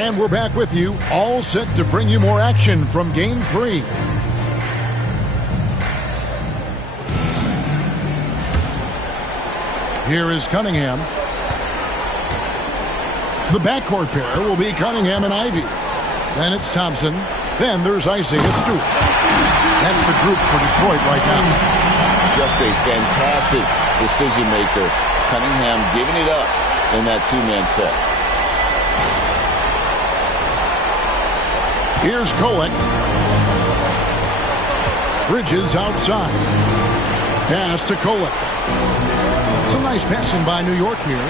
And we're back with you, all set to bring you more action from Game 3. Here is Cunningham. The backcourt pair will be Cunningham and Ivy. Then it's Thompson. Then there's Isaiah Stewart. That's the group for Detroit right now. Just a fantastic decision maker. Cunningham giving it up in that two-man set. Here's Kolek. Bridges outside. Pass to Kolek. Some nice passing by New York here.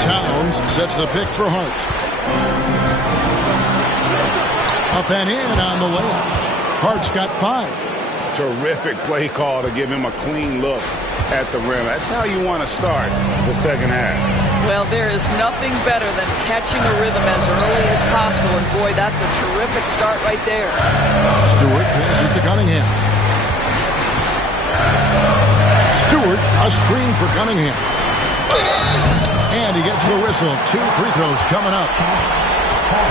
Towns sets the pick for Hart. Up and in on the layup. Hart's got 5. Terrific play call to give him a clean look at the rim. That's how you want to start the second half. Well, there is nothing better than catching a rhythm as early as possible. And, boy, that's a terrific start right there. Stewart passes to Cunningham. Stewart, a screen for Cunningham. And he gets the whistle. 2 free throws coming up.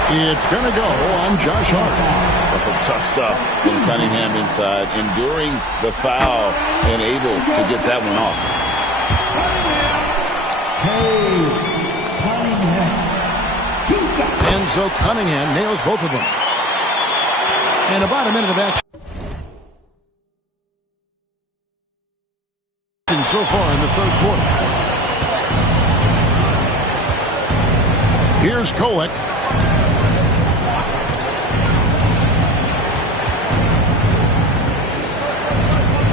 It's going to go on Josh Hart. Tough stuff from Cunningham inside, enduring the foul and able to get that one off. And so Cunningham nails both of them. And about a minute of action so far in the third quarter. Here's Kolek.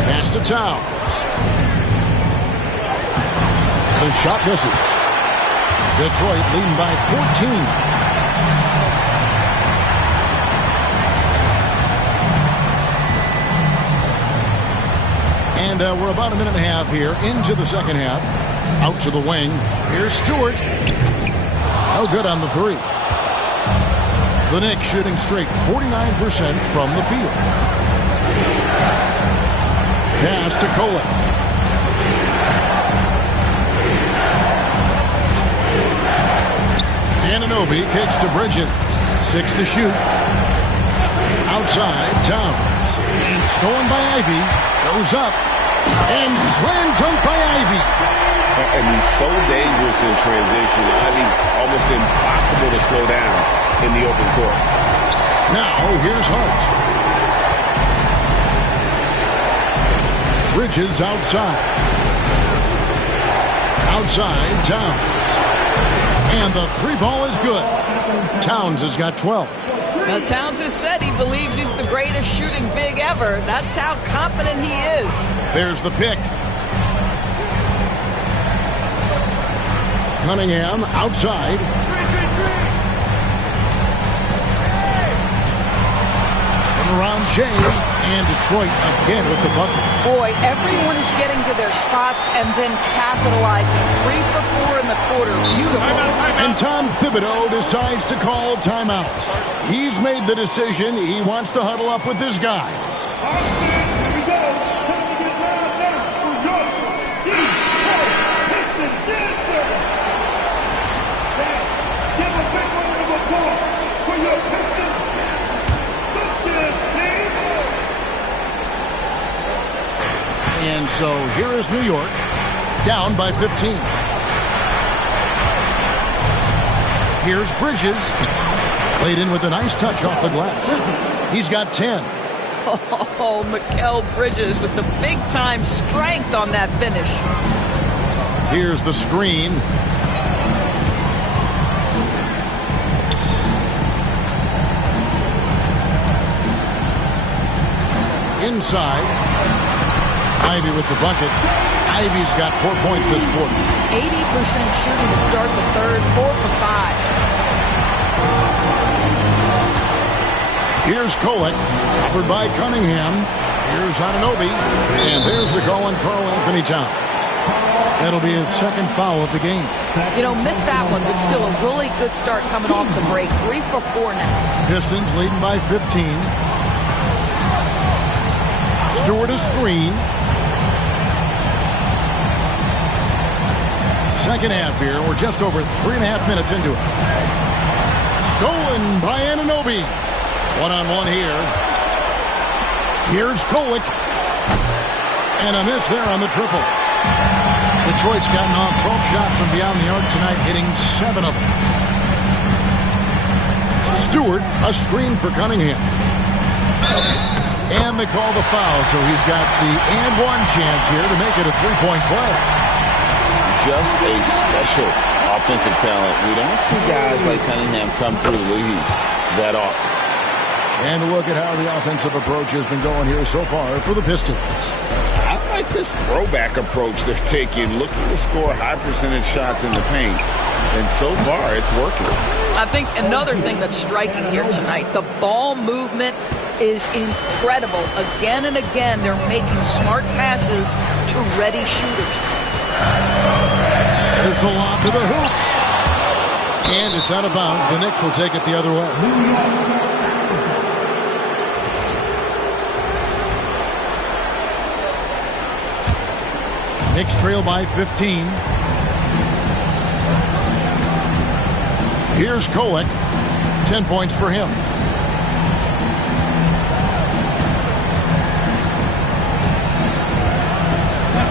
Pass to Towns. The shot misses. Detroit leading by 14. And we're about a minute and a half here into the second half. Out to the wing. Here's Stewart. No good on the 3. The Knicks shooting straight 49% from the field. Pass to Kolek. Anunoby kicks to Bridges. 6 to shoot. Outside, Towns. And stolen by Ivy. Goes up. And slam dunk by Ivy. And he's so dangerous in transition. Ivy's almost impossible to slow down in the open court. Now, here's Hart. Bridges outside. Outside, Towns. And the 3 ball is good. Towns has got 12. Now, Towns has said he believes he's the greatest shooting big ever. That's how confident he is. There's the pick. Cunningham outside. Turnaround Jay. And Detroit again with the bucket. Boy, everyone is getting to their spots and then capitalizing. 3 for 4 in the quarter. Beautiful. And Tom Thibodeau decides to call timeout. He's made the decision. He wants to huddle up with his guys. And so here is New York, down by 15. Here's Bridges, laid in with a nice touch off the glass. He's got 10. Oh, Mikal Bridges with the big-time strength on that finish. Here's the screen. Inside. Ivy with the bucket. Ivy's got 4 points this quarter. 80% shooting to start the third, 4 for 5. Here's Kolek, covered by Cunningham. Here's Anunoby, and there's the call on Karl Anthony Towns. That'll be his second foul of the game. You know, missed that one, but still a really good start coming off the break. 3 for 4 now. Pistons leading by 15. Stewart a screen. Second half here. We're just over 3.5 minutes into it. Stolen by Anunoby. One-on-one here. Here's Kolek. And a miss there on the triple. Detroit's gotten off 12 shots from beyond the arc tonight, hitting 7 of them. Stewart, a screen for Cunningham. And they call the foul, so he's got the and one chance here to make it a three-point play. Just a special offensive talent. We don't see guys like Cunningham come through the league that often. And look at how the offensive approach has been going here so far for the Pistons. I like this throwback approach they're taking, looking to score high percentage shots in the paint. And so far, it's working. I think another thing that's striking here tonight, the ball movement is incredible. Again and again, they're making smart passes to ready shooters. There's the lob to the hoop. And it's out of bounds. The Knicks will take it the other way. Knicks trail by 15. Here's Kolek. 10 points for him.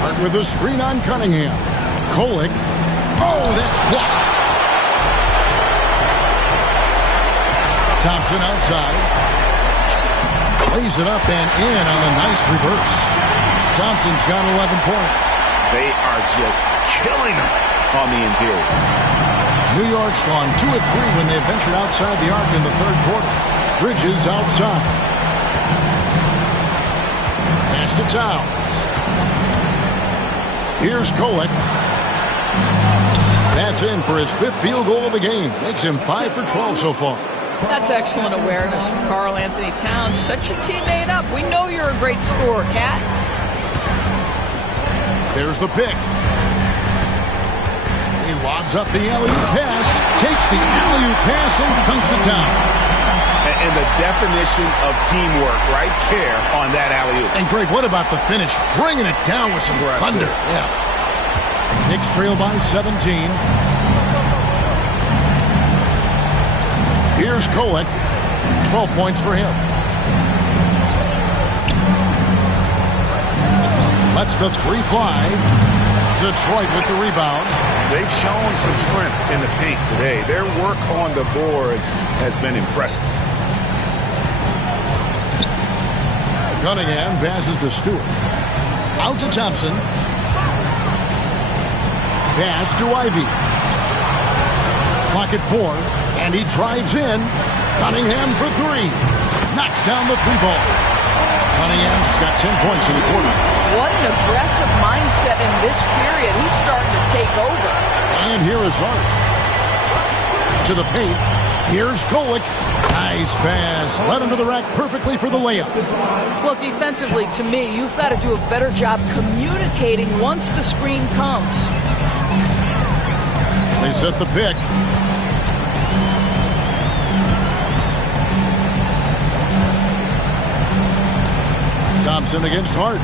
Hart with a screen on Cunningham. Kolek. Oh, that's blocked. Thompson outside. Plays it up and in on a nice reverse. Thompson's got 11 points. They are just killing them on the interior. New York's gone 2 of 3 when they ventured outside the arc in the third quarter. Bridges outside. Pass to Towns. Here's Kolek. That's in for his 5th field goal of the game. Makes him 5 for 12 so far. That's excellent awareness from Karl Anthony Towns. Set your teammate up. We know you're a great scorer, Cat. There's the pick. He lobs up the alley-oop pass, takes the alley-oop pass and dunks it down. And the definition of teamwork right there on that alley-oop. And Greg, what about the finish? Bringing it down with some thunder. Yeah. Knicks trail by 17. Here's Kolek. 12 points for him. Lets the 3 fly. Detroit with the rebound. They've shown some strength in the paint today. Their work on the boards has been impressive. Cunningham passes to Stewart. Out to Thompson. Pass to Ivy. Clock at 4. And he drives in. Cunningham for 3. Knocks down the 3-ball. Cunningham's got 10 points in the quarter. What an aggressive mindset in this period. He's starting to take over. And here is Hart. To the paint. Here's Kolek. Nice pass. Led him to the rack perfectly for the layup. Well, defensively, to me, you've got to do a better job communicating once the screen comes. They set the pick. Thompson against Hart.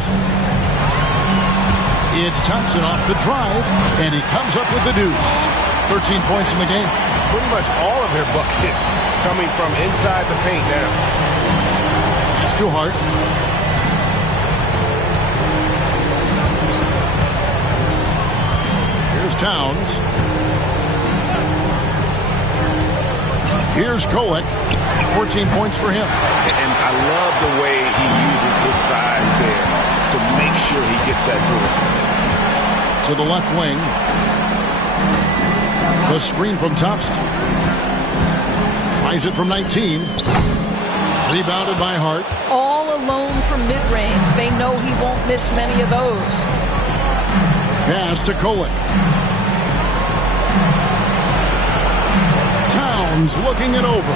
It's Thompson off the drive, and he comes up with the deuce. 13 points in the game. Pretty much all of their buckets coming from inside the paint now. Pass to Hart. Here's Towns. Here's Kolek. 14 points for him. And I love the way he uses his size there to make sure he gets that board. To the left wing. The screen from Thompson. Tries it from 19. Rebounded by Hart. All alone from mid-range. They know he won't miss many of those. Pass to Kolek. Towns looking it over.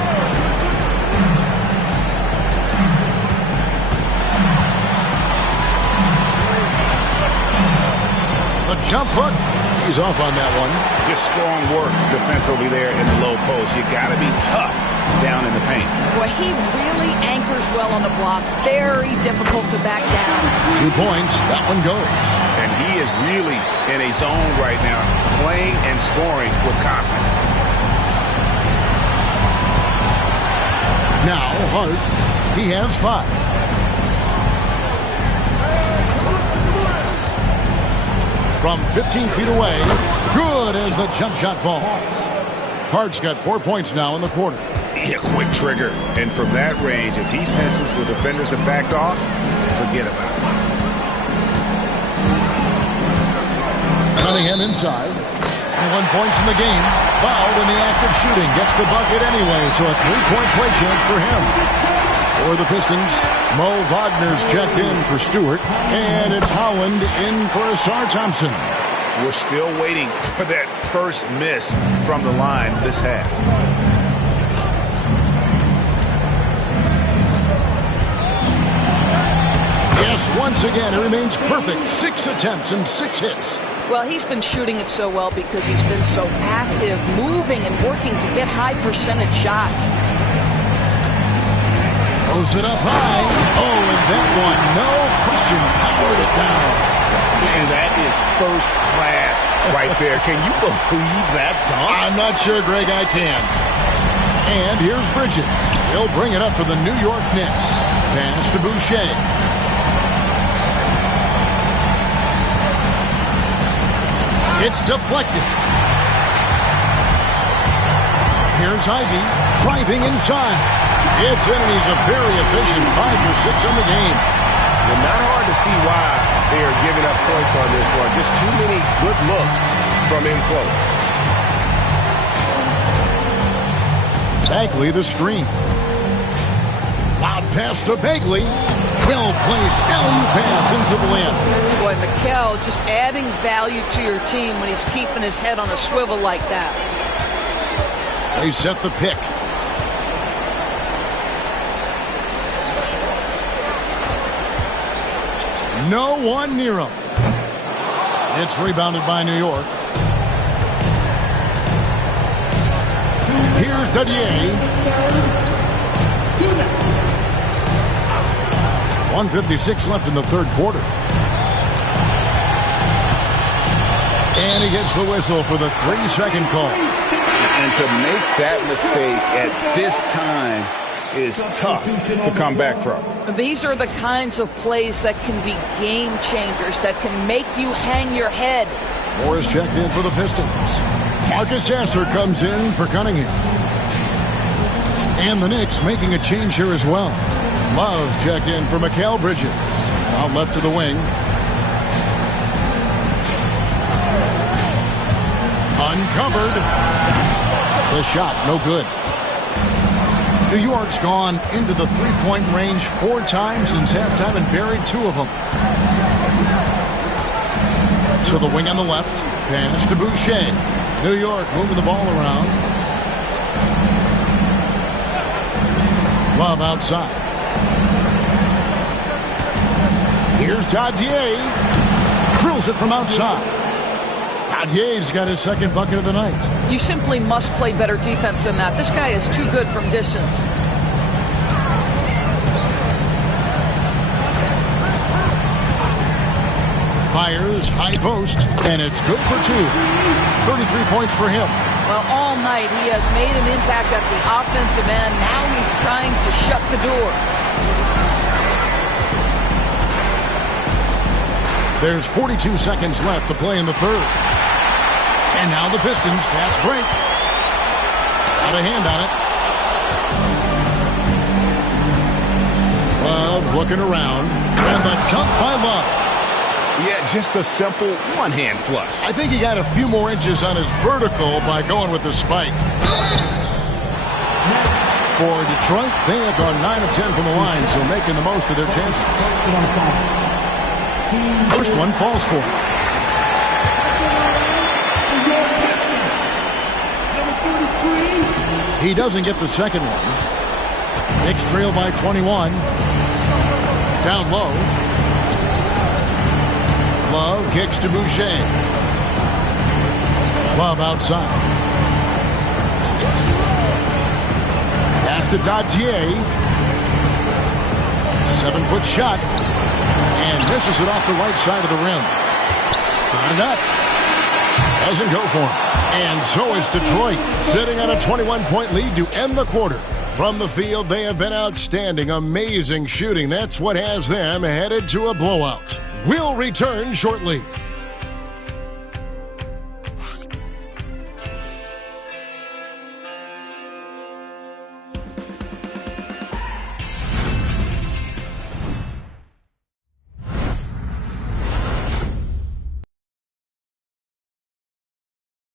The jump hook. He's off on that one. Just strong work defensively there in the low post. You got to be tough down in the paint. Boy, he really anchors well on the block. Very difficult to back down. 2 points. That one goes. And he is really in a zone right now, playing and scoring with confidence. Now Hart, he has 5. From 15 feet away, good as the jump shot falls. Hart's got 4 points now in the quarter. Yeah, quick trigger. And from that range, if he senses the defenders have backed off, forget about it. Cunningham inside. 1 point in the game. Fouled in the act of shooting. Gets the bucket anyway, so a 3-point play chance for him. For the Pistons, Mo Wagner's checked in for Stewart. And it's Howland in for Asar Thompson. We're still waiting for that first miss from the line this half. Yes, once again, it remains perfect. 6 attempts and 6 hits. Well, he's been shooting it so well because he's been so active, moving and working to get high percentage shots. Throws it up high. Oh, and that one, no question, powered it down. And that is first class right there. Can you believe that dunk? I'm not sure, Greg, I can. And here's Bridges. He'll bring it up for the New York Knicks. Pass to Boucher. It's deflected. Here's Ivy driving inside. It's in, and he's a very efficient 5 for 6 on the game. And not hard to see why they are giving up points on this one. Just too many good looks from in close. Bagley the screen. Loud pass to Bagley. Well-placed alley pass into the lane. Boy, Mikal just adding value to your team when he's keeping his head on a swivel like that. They set the pick. No one near him. It's rebounded by New York. Here's Dadier. 1:56 left in the third quarter. And he gets the whistle for the 3-second call. And to make that mistake at this time is tough to come back from. These are the kinds of plays that can be game changers, that can make you hang your head. Morris checked in for the Pistons. Marcus Sasser comes in for Cunningham. And the Knicks making a change here as well. Love checked in for Mikal Bridges. Out left to the wing. Uncovered. The shot, no good. New York's gone into the three-point range 4 times since halftime and buried 2 of them. To the wing on the left. Pass to Boucher. New York moving the ball around. Love outside. Here's Dadier. Drills it from outside. Dadier's got his second bucket of the night. You simply must play better defense than that. This guy is too good from distance. Fires, high post, and it's good for 2. 33 points for him. Well, all night he has made an impact at the offensive end. Now he's trying to shut the door. There's 42 seconds left to play in the third. And now the Pistons, fast break. Got a hand on it. Love looking around. And the dunk by Love. Yeah, just a simple one-hand flush. I think he got a few more inches on his vertical by going with the spike. For Detroit, they have gone 9 of 10 from the line, so making the most of their chances. First one falls for him. He doesn't get the second one. Knicks trail by 21. Down low. Love kicks to Boucher. Love outside. Pass to Dadier. 7-foot shot. And misses it off the right side of the rim. Got it up. Doesn't go for him. And so is Detroit, sitting on a 21-point lead to end the quarter. From the field, they have been outstanding, amazing shooting. That's what has them headed to a blowout. We'll return shortly.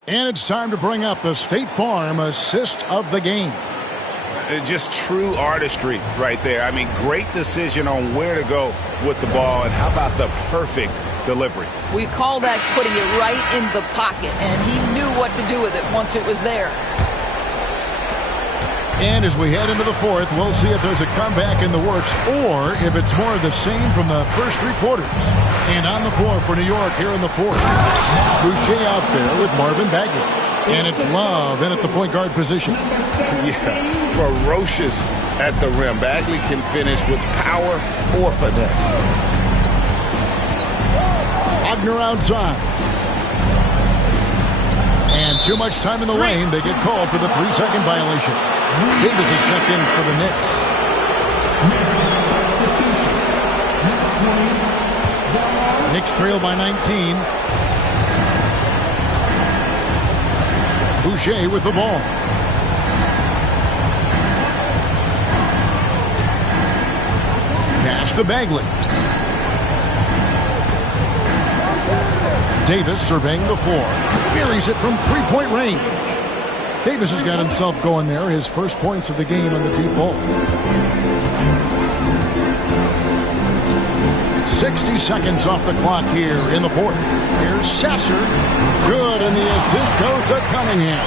And it's time to bring up the State Farm assist of the game. Just true artistry right there. I mean, great decision on where to go with the ball, and how about the perfect delivery? We call that putting it right in the pocket, and he knew what to do with it once it was there. And as we head into the fourth, we'll see if there's a comeback in the works or if it's more of the same from the first three quarters. And on the floor for New York here in the fourth, Boucher out there with Marvin Bagley. And it's Love in at the point guard position. Yeah, ferocious at the rim. Bagley can finish with power or finesse. Wagner outside. And too much time in the lane. They get called for the 3-second violation. Davis is checked in for the Knicks. Knicks trail by 19. Boucher with the ball. Pass to Bagley. Davis surveying the floor. Buries it from three-point range. Davis has got himself going there. His first points of the game on the deep ball. 60 seconds off the clock here in the fourth. Here's Sasser. Good, and the assist goes to Cunningham.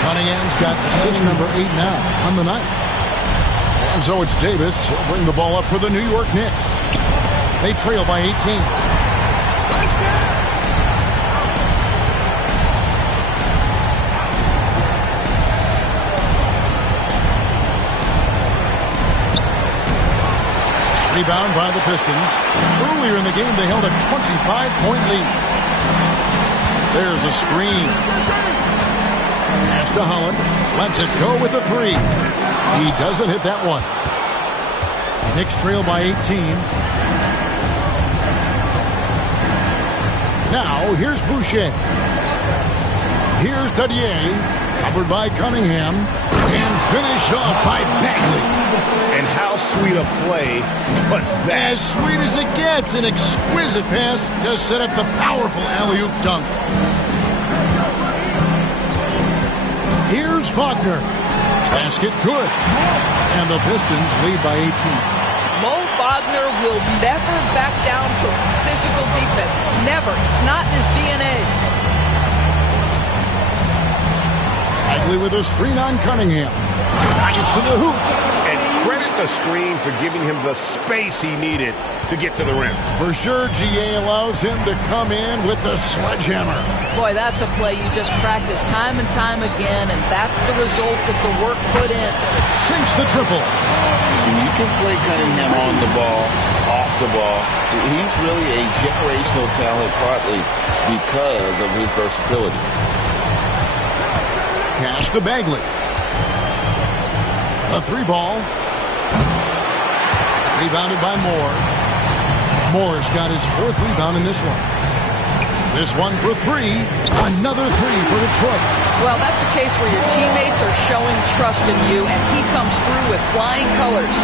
Cunningham's got assist number 8 now on the night. And so it's Davis. He'll bring the ball up for the New York Knicks. They trail by 18. Rebound by the Pistons. Earlier in the game, they held a 25-point lead. There's a screen. Pass to Holland. Lets it go with a 3. He doesn't hit that one. Knicks trail by 18. Now, here's Boucher. Here's Dadier. Covered by Cunningham. And finished off by Bagley. And how sweet a play was that? As sweet as it gets. An exquisite pass to set up the powerful alley-oop dunk. Here's Wagner. Basket good. And the Pistons lead by 18. Mo Wagner will never back down from physical defense. Never. It's not in his DNA. Bagley with a screen on Cunningham. Nice to the hoop. And credit the screen for giving him the space he needed to get to the rim. For sure, GA allows him to come in with the sledgehammer. Boy, that's a play you just practice time and time again, and that's the result of the work put in. Sinks the triple. And you can play Cunningham on the ball, off the ball. He's really a generational talent, partly because of his versatility. Pass to Bagley. A 3-ball. Rebounded by Moore. Moore's got his 4th rebound in this one. This one for 3. Another 3 for Detroit. Well, that's a case where your teammates are showing trust in you, and he comes through with flying colors.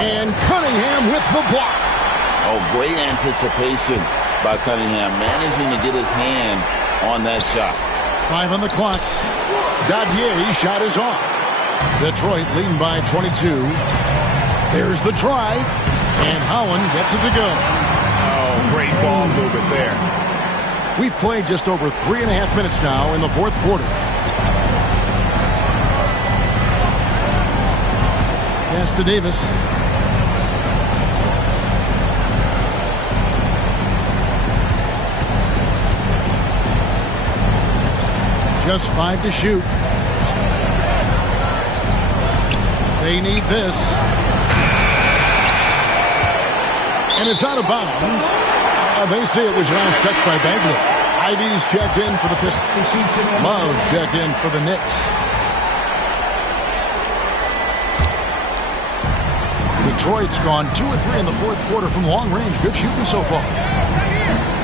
And Cunningham with the block. Oh, great anticipation by Cunningham, managing to get his hand on that shot. 5 on the clock. Dadier shot is off. Detroit leading by 22. There's the drive. And Holland gets it to go. Oh, great ball movement there. We've played just over 3.5 minutes now in the fourth quarter. Pass to Davis. Just 5 to shoot. They need this. And it's out of bounds. They say it was last touched by Bagley. I Ivy's checked in for the Pistons. Love checked in for the Knicks. Detroit's gone 2 of 3 in the fourth quarter from long range. Good shooting so far.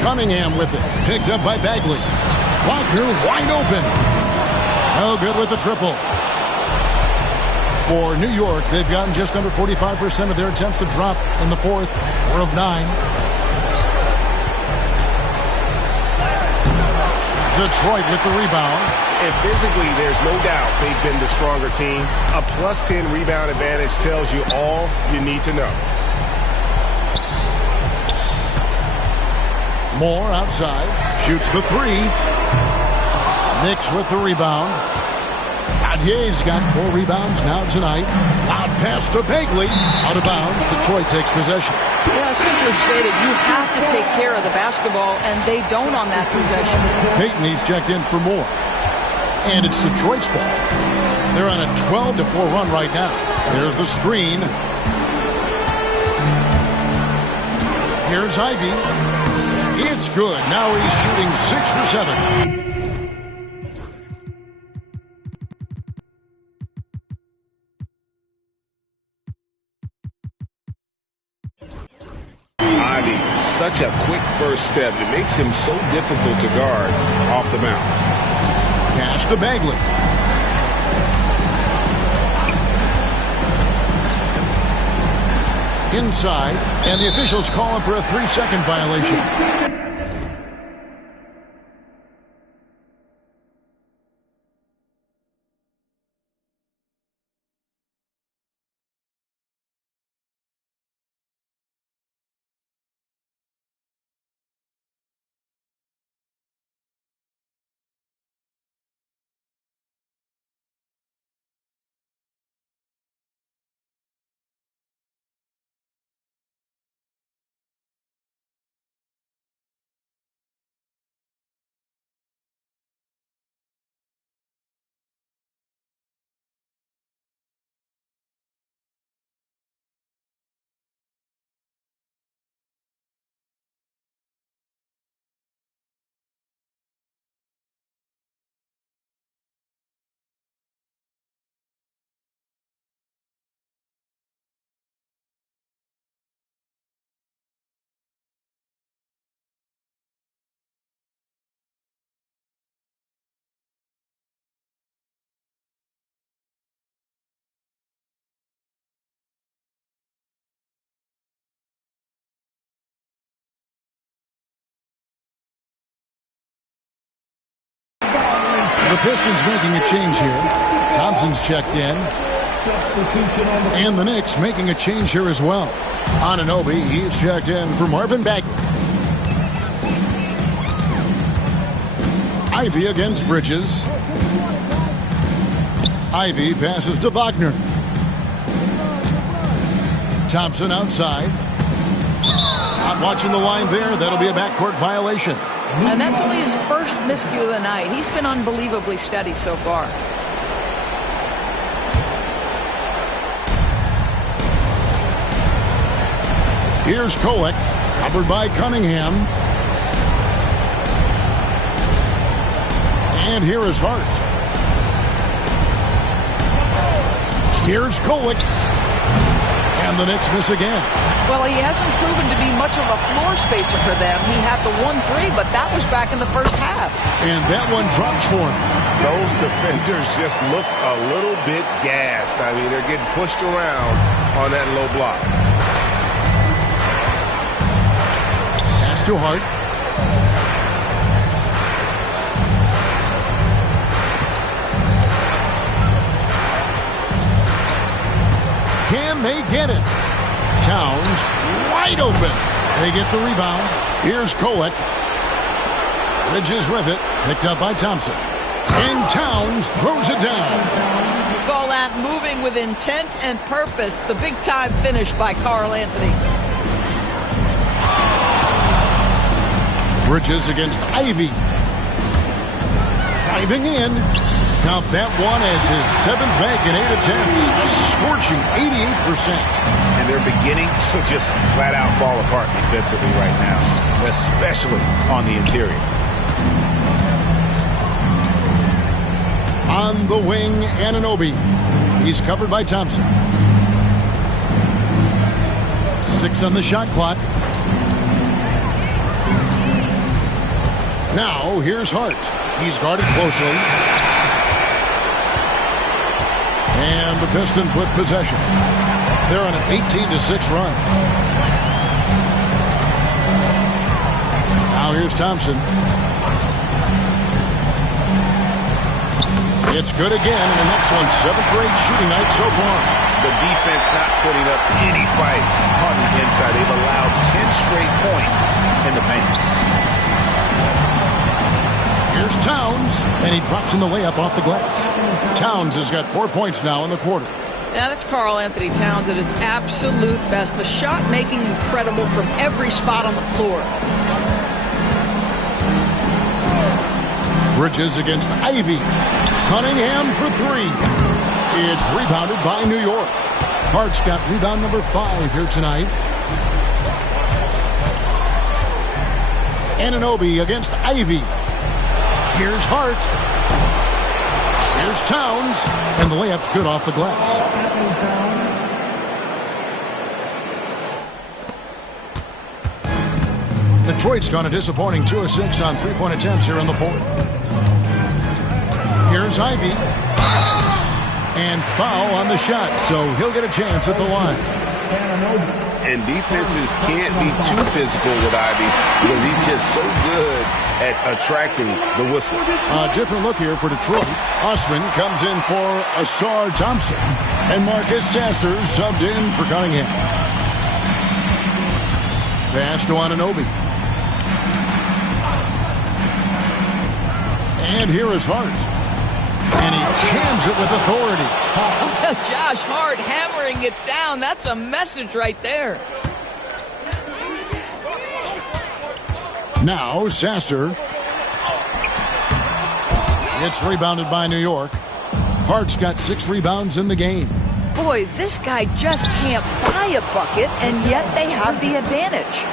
Cunningham with it. Picked up by Bagley. Wagner wide open. No good with the triple. For New York, they've gotten just under 45% of their attempts to drop in the fourth. 4 of 9. Detroit with the rebound. And physically, there's no doubt they've been the stronger team. A +10 rebound advantage tells you all you need to know. Moore outside. Shoots the 3. Knicks with the rebound. Adier's got 4 rebounds now tonight. Loud pass to Bagley. Out of bounds. Detroit takes possession. Yeah, simply stated, you have to take care of the basketball, and they don't on that possession. Payton, he's checked in for Moore. And it's Detroit's ball. They're on a 12-4 run right now. There's the screen. Here's Ivy. It's good. Now he's shooting 6 for 7. Ivy, such a quick first step. It makes him so difficult to guard off the bounce. Pass to Bagley. Inside, and the officials call him for a 3-second violation. The Pistons making a change here. Thompson's checked in. And the Knicks making a change here as well. Anunoby, he's checked in for Marvin Bagley. Ivy against Bridges. Ivy passes to Wagner. Thompson outside. Not watching the line there. That'll be a backcourt violation. And that's only his first miscue of the night. He's been unbelievably steady so far. Here's Kolek, covered by Cunningham. And here is Hart. Here's Kolek. And the Knicks miss again. Well, he hasn't proven to be much of a floor spacer for them. He had the 1-3, but that was back in the first half. And that one drops for him. Those defenders just look a little bit gassed. I mean, they're getting pushed around on that low block. Pass to Hart. Can they get it? Towns wide open. They get the rebound. Here's Kolek. Bridges with it. Picked up by Thompson. And Towns throws it down. You call that moving with intent and purpose. The big-time finish by Karl Anthony. Bridges against Ivy. Driving in. Count that one as his 7th bank in 8 attempts. A scorching 88%. And they're beginning to just flat out fall apart defensively right now, especially on the interior. On the wing, Anunoby. He's covered by Thompson. 6 on the shot clock. Now, here's Hart. He's guarded closely. And the Pistons with possession. They're on an 18-6 run. Now here's Thompson. It's good again, and the next one, 7th rate shooting night so far. The defense not putting up any fight on the inside. They've allowed 10 straight points in the paint. Here's Towns, and he drops in the layup off the glass. Towns has got 4 points now in the quarter. Now that's Karl Anthony Towns at his absolute best. The shot making incredible from every spot on the floor. Bridges against Ivy. Cunningham for 3. It's rebounded by New York. Hart's got rebound number 5 here tonight. Anunoby against Ivy. Here's Hart. Here's Towns. And the layup's good off the glass. Detroit's gone a disappointing 2 of 6 on 3-point attempts here in the 4th. Here's Ivy. And foul on the shot, so he'll get a chance at the line. And defenses can't be too physical with Ivy because he's just so good at attracting the whistle. A different look here for Detroit. Osman comes in for Asar Thompson. And Marcus Sasser subbed in for Cunningham. Pass to Anunoby. And here is Hart. And he jams it with authority. Josh Hart hammering it down. That's a message right there. Now Sasser. It's rebounded by New York. Hart's got 6 rebounds in the game. Boy, this guy just can't buy a bucket, and yet they have the advantage.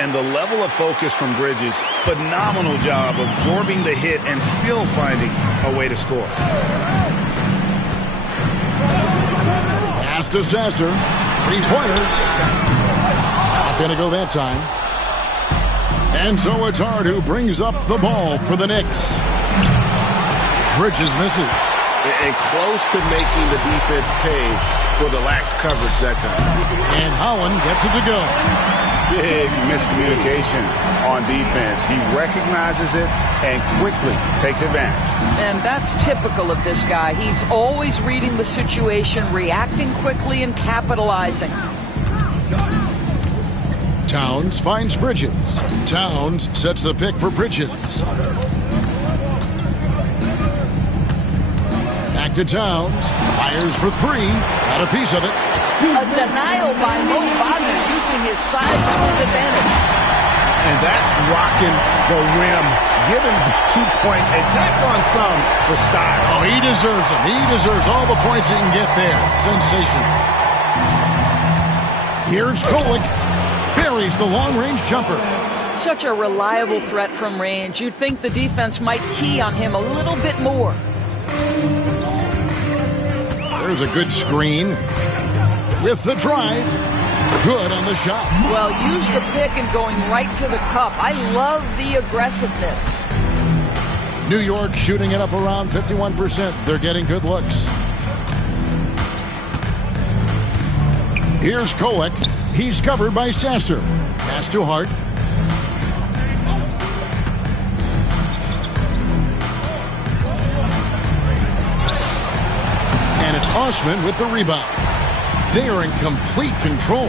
And the level of focus from Bridges, phenomenal job absorbing the hit and still finding a way to score. Pass to Sasser. 3-pointer. Not going to go that time. And so it's Hart who brings up the ball for the Knicks. Bridges misses. And close to making the defense pay for the lax coverage that time. And Holland gets it to go. Big miscommunication on defense. He recognizes it and quickly takes advantage. And that's typical of this guy. He's always reading the situation, reacting quickly, and capitalizing. Towns finds Bridges. Towns sets the pick for Bridges. Back to Towns. Fires for 3. Got a piece of it. A denial by Mo Wagner using his size to his advantage. And that's rocking the rim. Give him 2 points and tack on some for style. Oh, he deserves them. He deserves all the points he can get there. Sensational. Here's Kolek. Buries the long-range jumper. Such a reliable threat from range. You'd think the defense might key on him a little bit more. There's a good screen. With the drive. Good on the shot. Well, use the pick and going right to the cup. I love the aggressiveness. New York shooting it up around 51%. They're getting good looks. Here's Kolek. He's covered by Sasser. Pass to Hart. And it's Osman with the rebound. They are in complete control.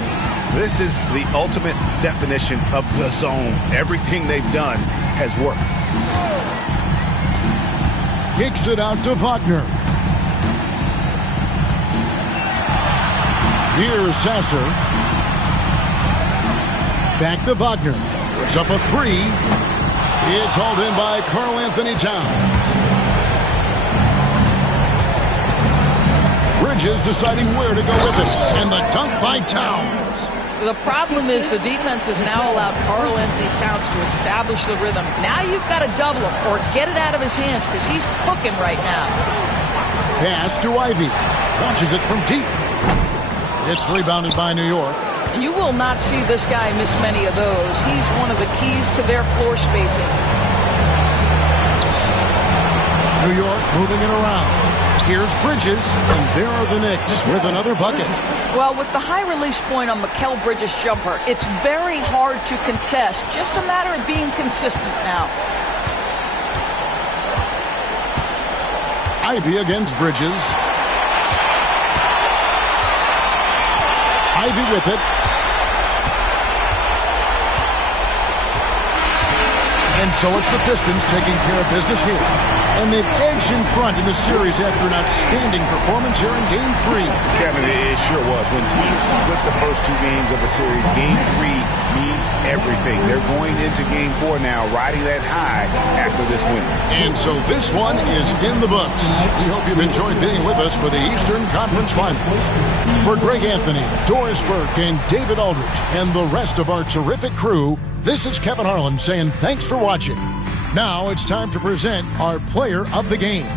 This is the ultimate definition of the zone. Everything they've done has worked. Kicks it out to Wagner. Here's Sasser. Back to Wagner. Puts up a 3. It's hauled in by Karl Anthony Towns. Bridges deciding where to go with it. And the dunk by Towns. The problem is the defense has now allowed Karl-Anthony Towns to establish the rhythm. Now you've got to double him or get it out of his hands because he's cooking right now. Pass to Ivy. Launches it from deep. It's rebounded by New York. You will not see this guy miss many of those. He's one of the keys to their floor spacing. New York moving it around. Here's Bridges, and there are the Knicks with another bucket. Well, with the high release point on Mikal Bridges' jumper, it's very hard to contest. Just a matter of being consistent now. Ivy against Bridges. Ivy with it. And so it's the Pistons taking care of business here. And they've edged in front in the series after an outstanding performance here in Game 3. Kevin, it sure was. When teams split the first two games of a series, Game 3 means everything. They're going into Game 4 now, riding that high after this win. And so this one is in the books. We hope you've enjoyed being with us for the Eastern Conference Finals. For Greg Anthony, Doris Burke, and David Aldridge, and the rest of our terrific crew, this is Kevin Harlan saying thanks for watching. Now it's time to present our player of the game.